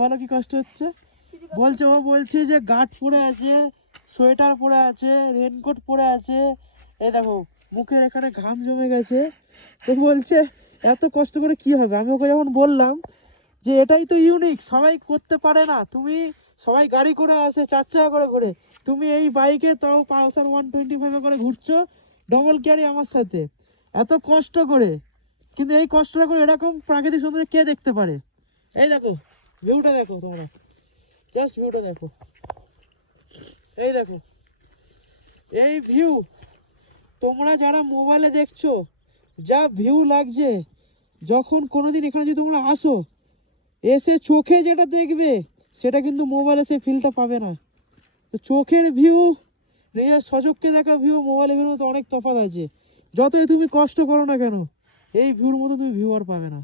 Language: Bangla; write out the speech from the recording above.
বলো কি কষ্ট হচ্ছে? বলছে ও বলছে যে গার্ড পরে আছে, সোয়েটার পরে আছে, রেনকোট পরে আছে, এই দেখো মুখের এখানে ঘাম জমে গেছে। তো বলছে এত কষ্ট করে কি হবে। আমি ওকে যখন বললাম যে এটাই তো ইউনিক, সবাই করতে পারে না, তুমি সবাই গাড়ি করে আসে 4 চাকা করে ঘুরে, তুমি এই বাইকে তাও পালসার 125 করে ঘুরছো ডবল ক্যারি আমার সাথে, এত কষ্ট করে। কিন্তু এই কষ্টটা করে এরকম প্রাকৃতিক সৌন্দর্য কে দেখতে পারে? এই দেখো ভিউটা দেখো তোমরা, জাস্ট ভিউটা দেখো, এই দেখো এই ভিউ। তোমরা যারা মোবাইলে দেখছো যা ভিউ লাগছে, যখন কোনোদিন এখানে যদি তোমরা আসো, এসে চোখে যেটা দেখবে সেটা কিন্তু মোবাইলে সেই ফিলটা পাবে না। তো চোখের ভিউ, নিজের সচক্ষে দেখা ভিউ, মোবাইলে ভিউর মতো অনেক তফাৎ আছে। যতই তুমি কষ্ট করো না কেন, এই ভিউর মতো তুমি ভিউ আর পাবে না।